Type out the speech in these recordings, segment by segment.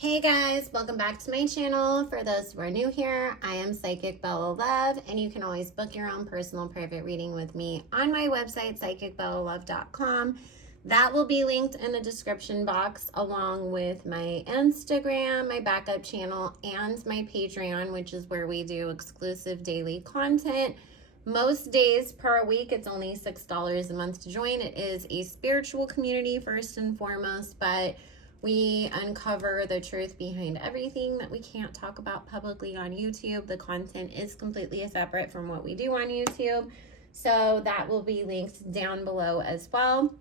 Hey guys, welcome back to my channel. For those who are new here, I am Psychic Bella Love, and you can always book your own personal private reading with me on my website, psychicbellalove.com. That will be linked in the description box, along with my Instagram, my backup channel, and my Patreon, which is where we do exclusive daily content. Most days per week. It's only $6 a month to join. It is a spiritual community first and foremost, but we uncover the truth behind everything that we can't talk about publicly on YouTube. The content is completely separate from what we do on YouTube. So that will be linked down below as well.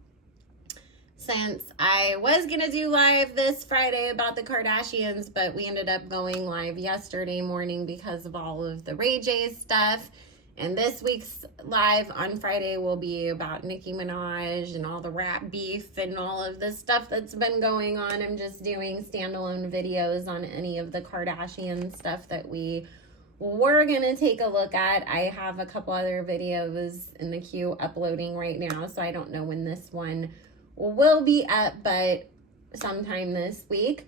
Since I was going to do live this Friday about the Kardashians, but we ended up going live yesterday morning because of all of the Ray J stuff. And this week's live on Friday will be about Nicki Minaj and all the rap beef and all of the stuff that's been going on. I'm just doing standalone videos on any of the Kardashian stuff that we were going to take a look at. I have a couple other videos in the queue uploading right now, so I don't know when this one will be up, but sometime this week.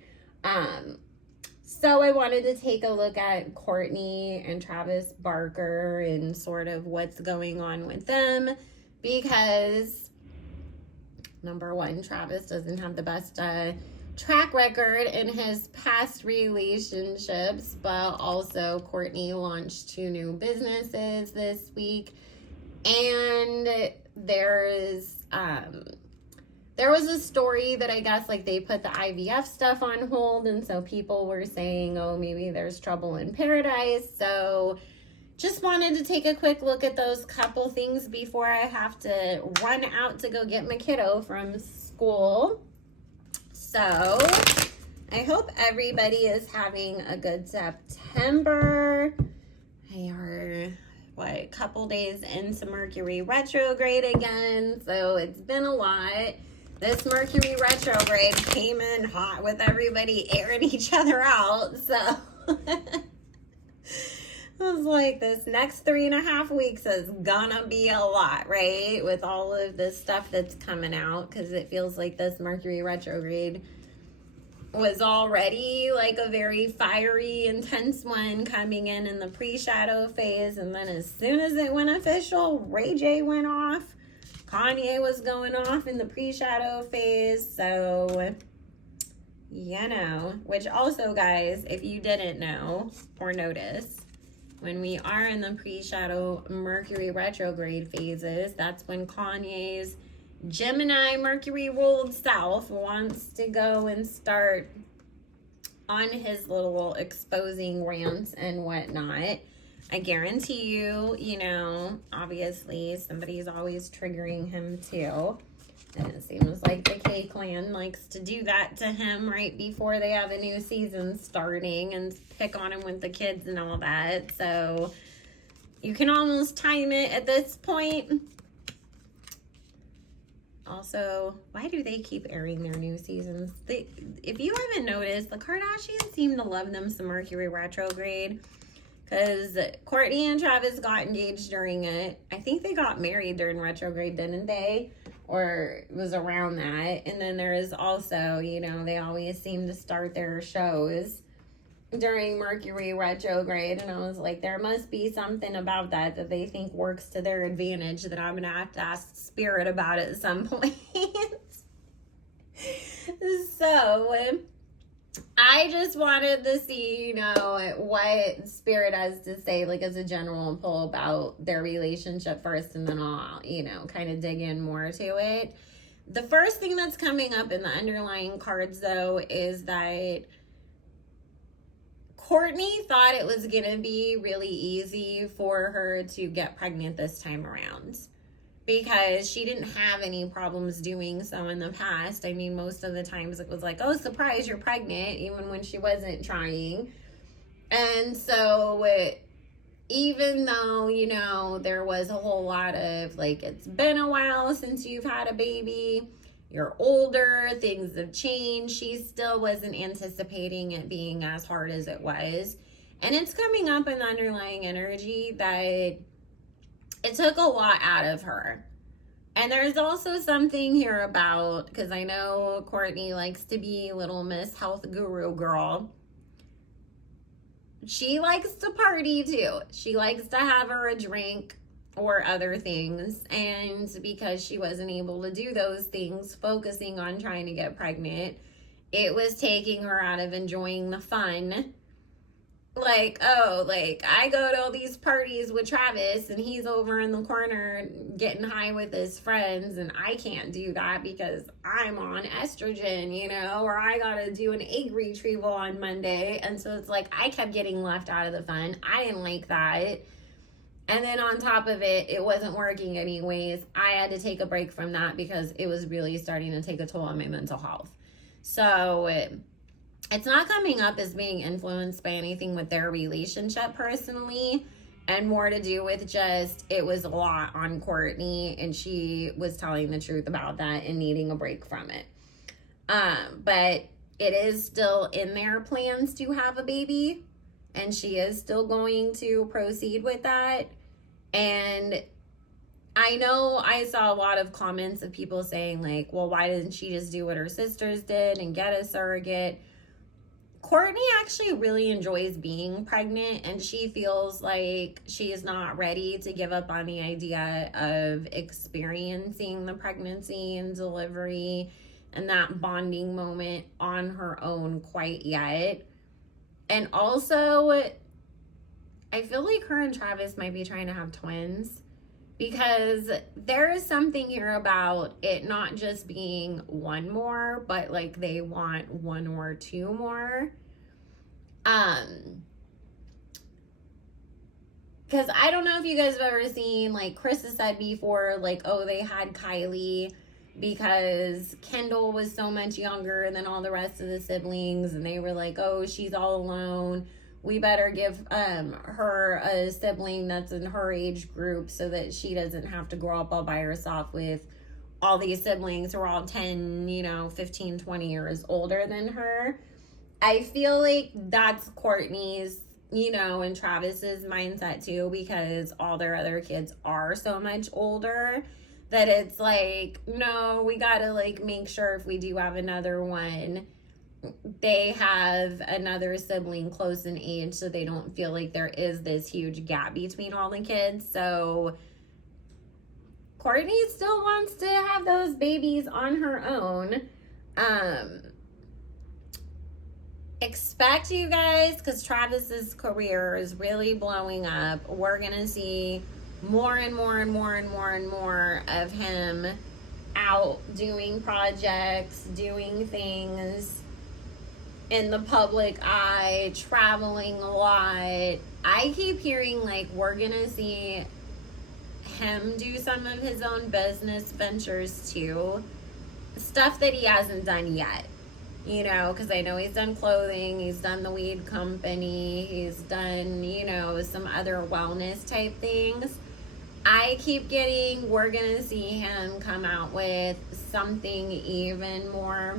So I wanted to take a look at Kourtney and Travis Barker and sort of what's going on with them, because number one, Travis doesn't have the best track record in his past relationships, but also Kourtney launched 2 new businesses this week, and there was a story that I guess like they put the IVF stuff on hold, and so people were saying, oh, maybe there's trouble in paradise. So just wanted to take a quick look at those couple things before I have to run out to go get my kiddo from school. So I hope everybody is having a good September. We are, a couple days into Mercury retrograde again, so it's been a lot. This Mercury retrograde came in hot with everybody airing each other out. So I was like, this next 3.5 weeks is gonna be a lot, right? With all of this stuff that's coming out, because it feels like this Mercury retrograde was already like a very fiery, intense one coming in the pre-shadow phase. And then as soon as it went official, Ray J went off. Kanye was going off in the pre-shadow phase, so, which also, guys, if you didn't know or notice, when we are in the pre-shadow Mercury retrograde phases, that's when Kanye's Gemini Mercury ruled self wants to go and start on his little exposing rants and whatnot. I guarantee you, obviously somebody's always triggering him too. And it seems like the K-Clan likes to do that to him right before they have a new season starting and pick on him with the kids and all that. So you can almost time it at this point. Also, why do they keep airing their new seasons? If you haven't noticed, the Kardashians seem to love them some Mercury retrograde. Because Kourtney and Travis got engaged during it. I think they got married during retrograde, didn't they? Or it was around that. And then there is also, they always seem to start their shows during Mercury retrograde. And I was like, there must be something about that they think works to their advantage that I'm going to have to ask Spirit about at some point. So I just wanted to see, what Spirit has to say, like as a general pull about their relationship first, and then I'll, kind of dig in more to it. The first thing that's coming up in the underlying cards, though, is that Kourtney thought it was going to be really easy for her to get pregnant this time around, because she didn't have any problems doing so in the past. I mean, most of the times it was like, oh, surprise, you're pregnant, even when she wasn't trying. And so even though, there was a whole lot of like, it's been a while since you've had a baby, you're older, things have changed, she still wasn't anticipating it being as hard as it was. And it's coming up in the underlying energy that it took a lot out of her. And there's also something here about, because I know Kourtney likes to be little Miss Health Guru girl. She likes to party too. She likes to have her a drink or other things. And because she wasn't able to do those things, focusing on trying to get pregnant, it was taking her out of enjoying the fun. Like, oh, like, I go to all these parties with Travis and he's over in the corner getting high with his friends, and I can't do that because I'm on estrogen, you know, or I gotta do an egg retrieval on Monday. And so it's like I kept getting left out of the fun. I didn't like that. And then on top of it, it wasn't working anyways. I had to take a break from that because it was really starting to take a toll on my mental health. So it's not coming up as being influenced by anything with their relationship personally, and more to do with just it was a lot on Kourtney, and she was telling the truth about that and needing a break from it. But it is still in their plans to have a baby, and she is still going to proceed with that. And I know I saw a lot of comments of people saying like, well, why didn't she just do what her sisters did and get a surrogate? Kourtney actually really enjoys being pregnant, and she feels like she is not ready to give up on the idea of experiencing the pregnancy and delivery and that bonding moment on her own quite yet. And also, I feel like her and Travis might be trying to have twins, because there is something here about it not just being one more, but like they want one or two more. Because I don't know if you guys have ever seen, like Chris has said before, like, oh, they had Kylie because Kendall was so much younger than all the rest of the siblings, and they were like, oh, she's all alone. We better give her a sibling that's in her age group so that she doesn't have to grow up all by herself with all these siblings who are all 10, 15, 20 years older than her. I feel like that's Kourtney's, and Travis's mindset too, because all their other kids are so much older that it's like, no, we gotta like make sure if we do have another one, they have another sibling close in age so they don't feel like there is this huge gap between all the kids. So Kourtney still wants to have those babies on her own. Expect, you guys, because Travis's career is really blowing up. We're gonna see more and more and more and more and more of him out doing projects, doing things in the public eye, traveling a lot. I keep hearing like we're gonna see him do some of his own business ventures too, stuff that he hasn't done yet, because I know he's done clothing, he's done the weed company, he's done some other wellness type things. I keep getting we're gonna see him come out with something even more.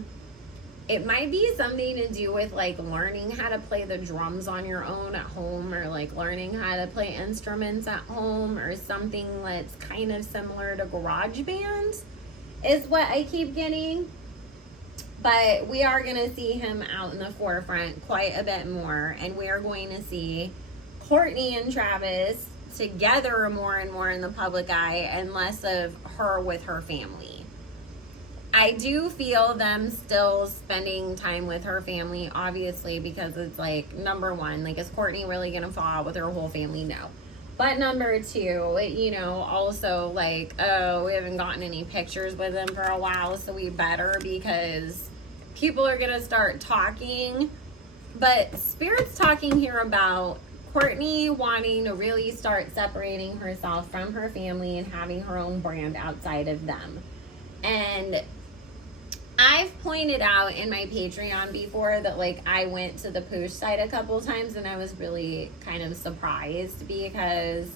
It might be something to do with like learning how to play the drums on your own at home, or like learning how to play instruments at home, or something that's kind of similar to garage bands is what I keep getting. But we are going to see him out in the forefront quite a bit more, and we are going to see Kourtney and Travis together more and more in the public eye, and less of her with her family. I do feel them still spending time with her family, obviously, because it's like, number one, like, is Kourtney really going to fall out with her whole family? No. But number two, also like, oh, we haven't gotten any pictures with him for a while, so we better, because people are going to start talking. But Spirit's talking here about Kourtney wanting to really start separating herself from her family and having her own brand outside of them. And I've pointed out in my Patreon before that, like, I went to the Poosh site a couple times, and I was really kind of surprised because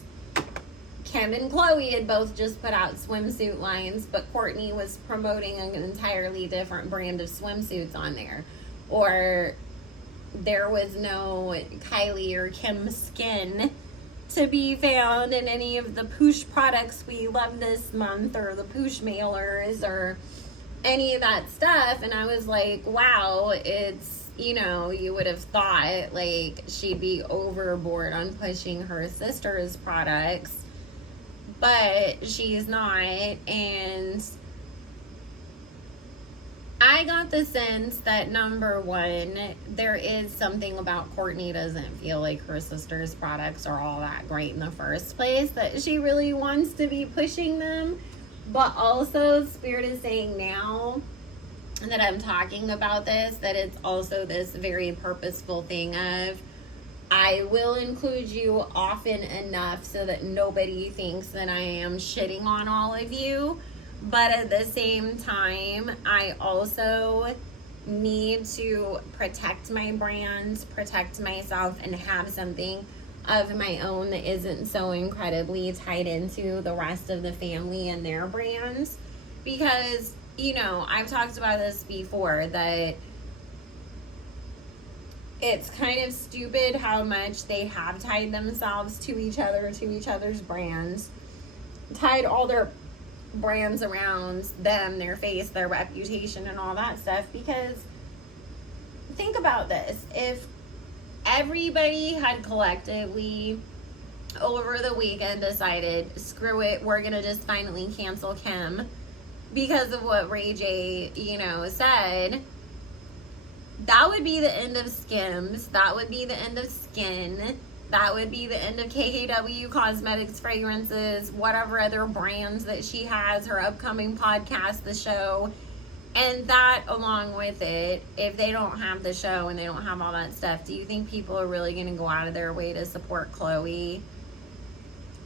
Kim and Chloe had both just put out swimsuit lines, but Kourtney was promoting an entirely different brand of swimsuits on there. Or there was no Kylie or Kim skin to be found in any of the Poosh products we love this month, or the Poosh mailers, or any of that stuff. And I was like, wow, it's, you know, you would have thought like she'd be overboard on pushing her sister's products, but she's not. And I got the sense that, number one, there is something about Kourtney doesn't feel like her sister's products are all that great in the first place, that she really wants to be pushing them. But also, Spirit is saying now that I'm talking about this, that it's also this very purposeful thing of, I will include you often enough so that nobody thinks that I am shitting on all of you. But at the same time, I also need to protect my brand, protect myself, and have something of my own that isn't so incredibly tied into the rest of the family and their brands. Because, you know, I've talked about this before, that it's kind of stupid how much they have tied themselves to each other, to each other's brands, tied all their brands around them, their face, their reputation, and all that stuff. Because think about this, if everybody had collectively over the weekend decided, screw it, we're gonna just finally cancel Kim because of what Ray J, you know, said, that would be the end of Skims, that would be the end of Skin, that would be the end of KKW Cosmetics, fragrances, whatever other brands that she has, her upcoming podcast, the show. And that, along with it, if they don't have the show and they don't have all that stuff, do you think people are really going to go out of their way to support Chloe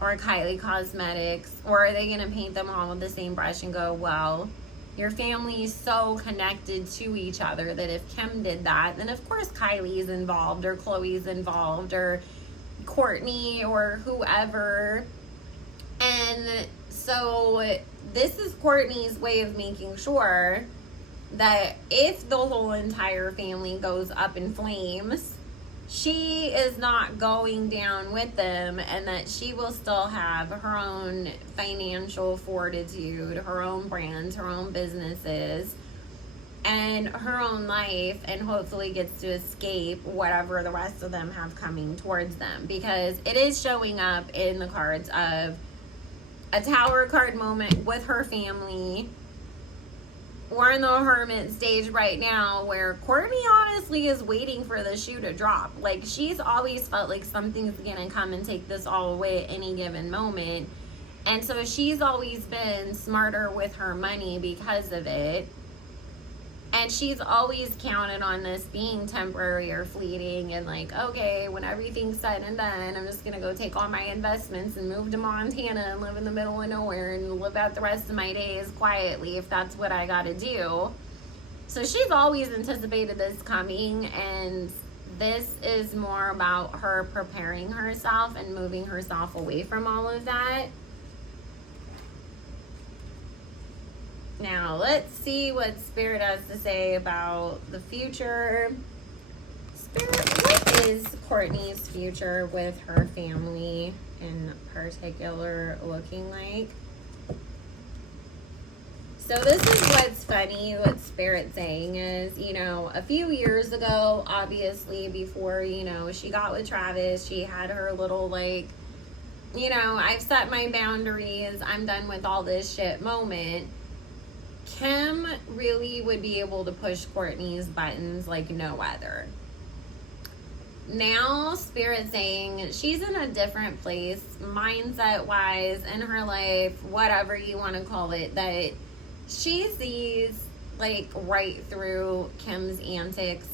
or Kylie Cosmetics? Or are they going to paint them all with the same brush and go, well, your family is so connected to each other that if Kim did that, then of course Kylie's involved, or Chloe's involved, or Kourtney, or whoever. And so this is Kourtney's way of making sure that if the whole entire family goes up in flames, she is not going down with them, and that she will still have her own financial fortitude, her own brands, her own businesses, and her own life, and hopefully gets to escape whatever the rest of them have coming towards them. Because it is showing up in the cards of a Tower card moment with her family. We're in the Hermit stage right now, where Kourtney honestly is waiting for the shoe to drop. Like, she's always felt like something's gonna come and take this all away at any given moment. And so she's always been smarter with her money because of it. And she's always counted on this being temporary or fleeting, and like, okay, when everything's said and done, I'm just gonna go take all my investments and move to Montana and live in the middle of nowhere and live out the rest of my days quietly if that's what I gotta do. So she's always anticipated this coming, and this is more about her preparing herself and moving herself away from all of that. Now, let's see what Spirit has to say about the future. Spirit, what is Kourtney's future with her family in particular looking like? So this is what's funny, what Spirit's saying is, you know, a few years ago, obviously, before, you know, she got with Travis, she had her little, like, you know, I've set my boundaries, I'm done with all this shit moment. Kim really would be able to push Kourtney's buttons like no other. Now, Spirit's saying she's in a different place, mindset-wise, in her life, whatever you want to call it, that she sees, like, right through Kim's antics.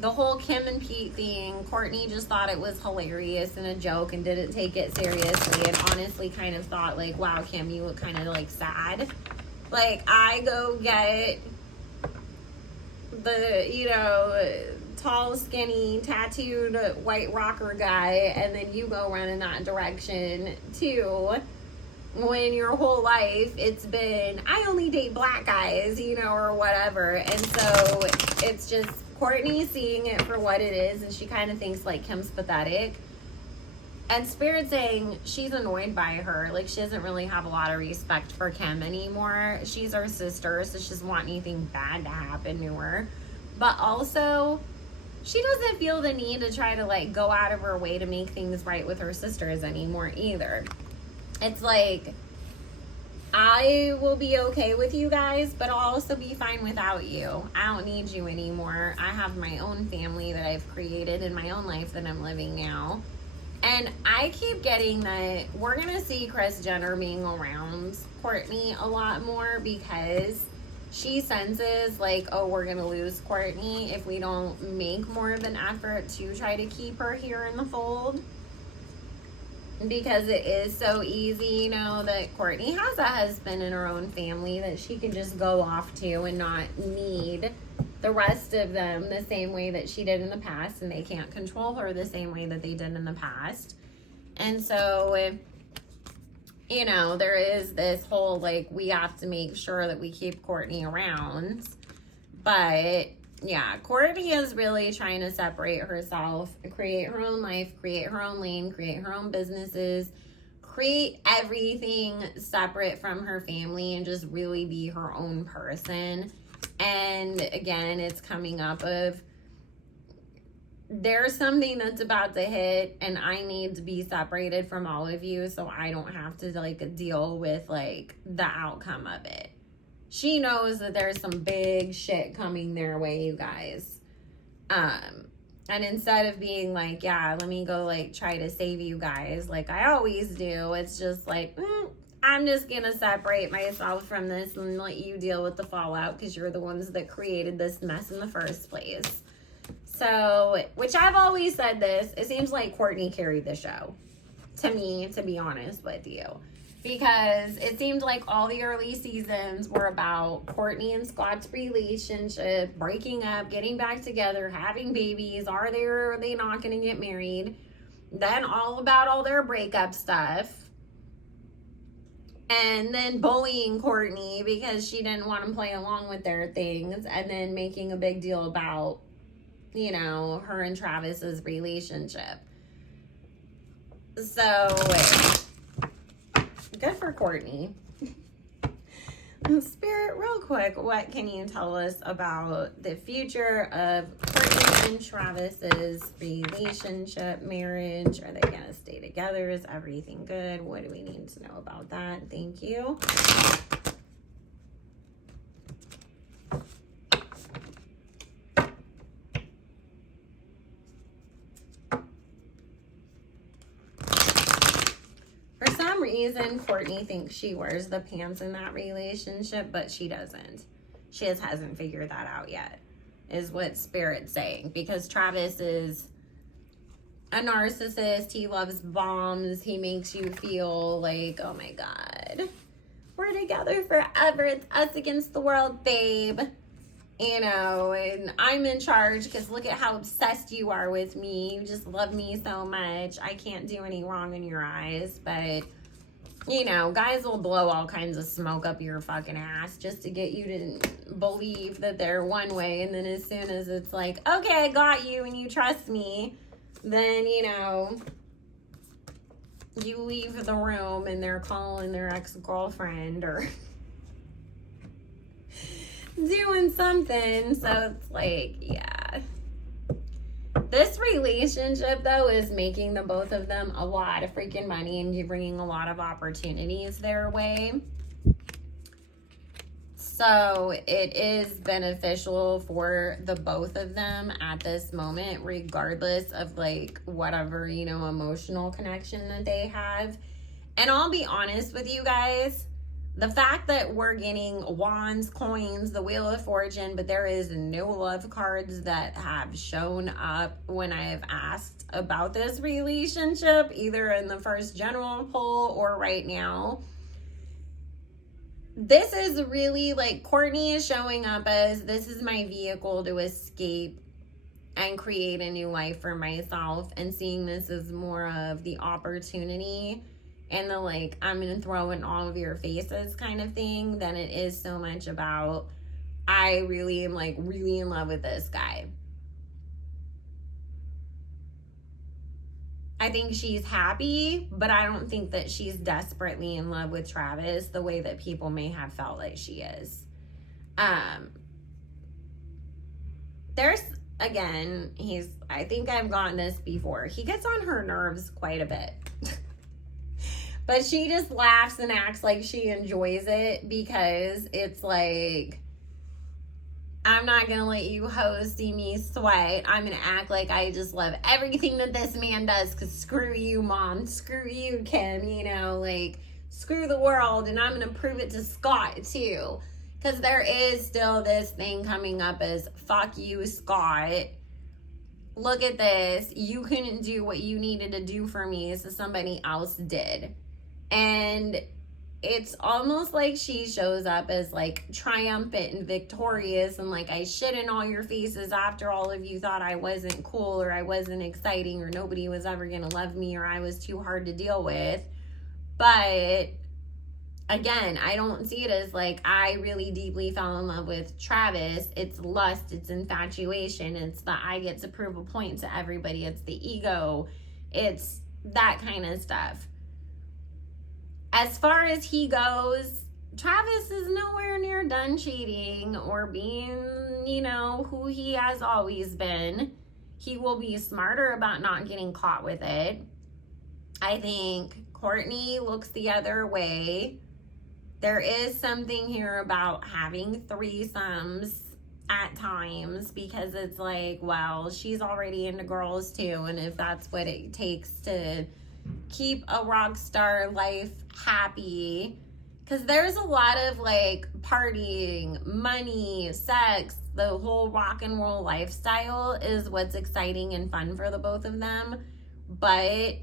The whole Kim and Pete thing, Kourtney just thought it was hilarious and a joke and didn't take it seriously, and honestly kind of thought, like, wow, Kim, you look kind of, like, sad. Like, I go get the, you know, tall, skinny, tattooed white rocker guy, and then you go run in that direction too, when your whole life it's been, I only date black guys, you know, or whatever. And so it's just Kourtney seeing it for what it is, and she kind of thinks like Kim's pathetic. And Spirit saying she's annoyed by her. Like, she doesn't really have a lot of respect for Kim anymore. She's her sister, so she doesn't want anything bad to happen to her. But also, she doesn't feel the need to try to, like, go out of her way to make things right with her sisters anymore either. It's like, I will be okay with you guys, but I'll also be fine without you. I don't need you anymore. I have my own family that I've created in my own life that I'm living now. And I keep getting that we're going to see Kris Jenner being around Kourtney a lot more, because she senses like, oh, we're going to lose Kourtney if we don't make more of an effort to try to keep her here in the fold. Because it is so easy, you know, that Kourtney has a husband and her own family that she can just go off to and not need the rest of them the same way that she did in the past, and they can't control her the same way that they did in the past. And so, you know, there is this whole, like, we have to make sure that we keep Kourtney around. But, yeah, Kourtney is really trying to separate herself, create her own life, create her own lane, create her own businesses, create everything separate from her family, and just really be her own person. And again, it's coming up of, there's something that's about to hit and I need to be separated from all of you so I don't have to, like, deal with, like, the outcome of it. She knows that there's some big shit coming their way, you guys. And instead of being like, yeah, let me go, like, try to save you guys like I always do, it's just like, I'm just gonna separate myself from this and let you deal with the fallout, because you're the ones that created this mess in the first place. So, which I've always said this, it seems like Kourtney carried the show, to me, to be honest with you. Because it seemed like all the early seasons were about Kourtney and Scott's relationship, breaking up, getting back together, having babies, are they or are they not gonna get married? Then all about all their breakup stuff. And then bullying Kourtney because she didn't want to play along with their things. And then making a big deal about, you know, her and Travis's relationship. So, good for Kourtney. Spirit, real quick, what can you tell us about the future of Kourtney and Travis's relationship, marriage? Are they going to stay together? Is everything good? What do we need to know about that? Thank you. For some reason, Kourtney thinks she wears the pants in that relationship, but she doesn't. She just hasn't figured that out yet, is what Spirit's saying. Because Travis is a narcissist. He loves bombs. He makes you feel like, oh my God, we're together forever. It's us against the world, babe. You know, and I'm in charge because look at how obsessed you are with me. You just love me so much. I can't do any wrong in your eyes. But, you know, guys will blow all kinds of smoke up your fucking ass just to get you to believe that they're one way. And then as soon as it's like, okay, I got you and you trust me, then, you know, you leave the room and they're calling their ex-girlfriend or doing something. So it's like, yeah. This relationship, though, is making the both of them a lot of freaking money and bringing a lot of opportunities their way. So it is beneficial for the both of them at this moment, regardless of, like, whatever, you know, emotional connection that they have. And I'll be honest with you guys, the fact that we're getting wands, coins, the Wheel of Fortune, but there is no love cards that have shown up when I have asked about this relationship, either in the first general poll or right now. This is really, like, Kourtney is showing up as, this is my vehicle to escape and create a new life for myself, and seeing this as more of the opportunity and the, like, I'm gonna throw in all of your faces kind of thing than it is so much about, I really am, like, really in love with this guy. I think she's happy, but I don't think that she's desperately in love with Travis the way that people may have felt like she is. There's, again, I think I've gotten this before. He gets on her nerves quite a bit. But she just laughs and acts like she enjoys it because it's like, I'm not going to let you see me sweat. I'm going to act like I just love everything that this man does because screw you, Mom. Screw you, Kim. You know, like, screw the world. And I'm going to prove it to Scott, too. Because there is still this thing coming up as, fuck you, Scott. Look at this. You couldn't do what you needed to do for me, so somebody else did. And it's almost like she shows up as like triumphant and victorious and like, I shit in all your faces after all of you thought I wasn't cool or I wasn't exciting or nobody was ever gonna love me or I was too hard to deal with. But again, I don't see it as like I really deeply fell in love with Travis. It's lust, it's infatuation, it's the I get to prove a point to everybody, it's the ego, it's that kind of stuff. As far as he goes, Travis is nowhere near done cheating or being, you know, who he has always been. He will be smarter about not getting caught with it. I think Kourtney looks the other way. There is something here about having threesomes at times because it's like, well, she's already into girls too, and if that's what it takes to keep a rock star life happy, because there's a lot of like partying, money, sex, the whole rock and roll lifestyle is what's exciting and fun for the both of them. But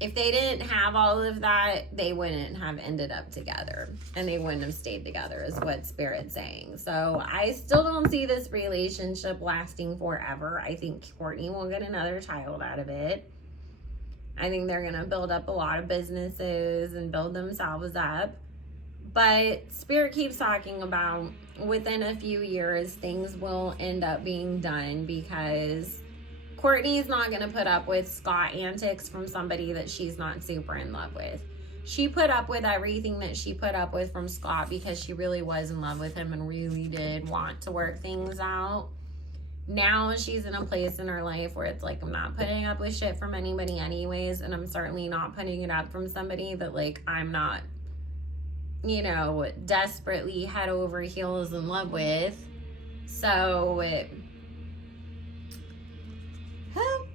if they didn't have all of that, they wouldn't have ended up together and they wouldn't have stayed together is what Spirit's saying. So I still don't see this relationship lasting forever. I think Kourtney will get another child out of it. I think they're going to build up a lot of businesses and build themselves up. But Spirit keeps talking about within a few years, things will end up being done because Kourtney's not going to put up with Scott antics from somebody that she's not super in love with. She put up with everything that she put up with from Scott because she really was in love with him and really did want to work things out. Now she's in a place in her life where it's like, I'm not putting up with shit from anybody anyways, and I'm certainly not putting it up from somebody that like I'm not, you know, desperately head over heels in love with. So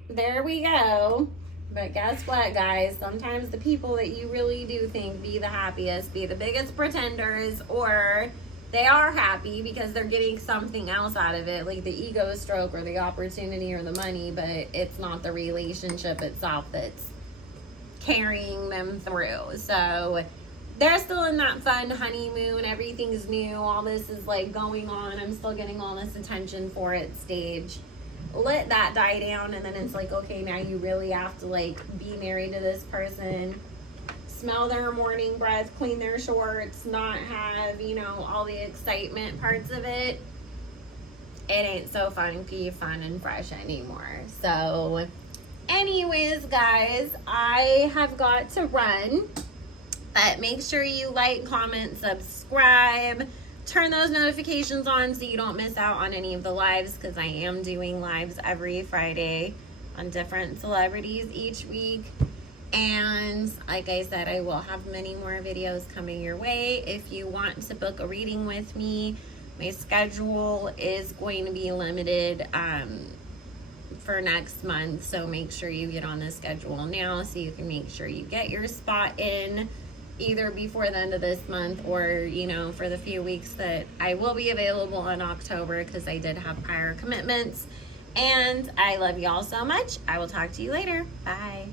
there we go. But guess what, guys? Sometimes the people that you really do think be the happiest, be the biggest pretenders, or they are happy because they're getting something else out of it, like the ego stroke or the opportunity or the money, but it's not the relationship itself that's carrying them through. So they're still in that fun honeymoon. Everything's new. All this is like going on. I'm still getting all this attention for it stage. Let that die down, and then it's like, okay, now you really have to like be married to this person, smell their morning breath, clean their shorts, not have, you know, all the excitement parts of it. It ain't so funky, fun, and fresh anymore. So anyways, guys, I have got to run, but make sure you like, comment, subscribe, turn those notifications on so you don't miss out on any of the lives, because I am doing lives every Friday on different celebrities each week. And like I said, I will have many more videos coming your way. If you want to book a reading with me, my schedule is going to be limited for next month, so make sure you get on the schedule now so you can make sure you get your spot in either before the end of this month or, you know, for the few weeks that I will be available in October, because I did have prior commitments. And I love y'all so much. I will talk to you later. Bye.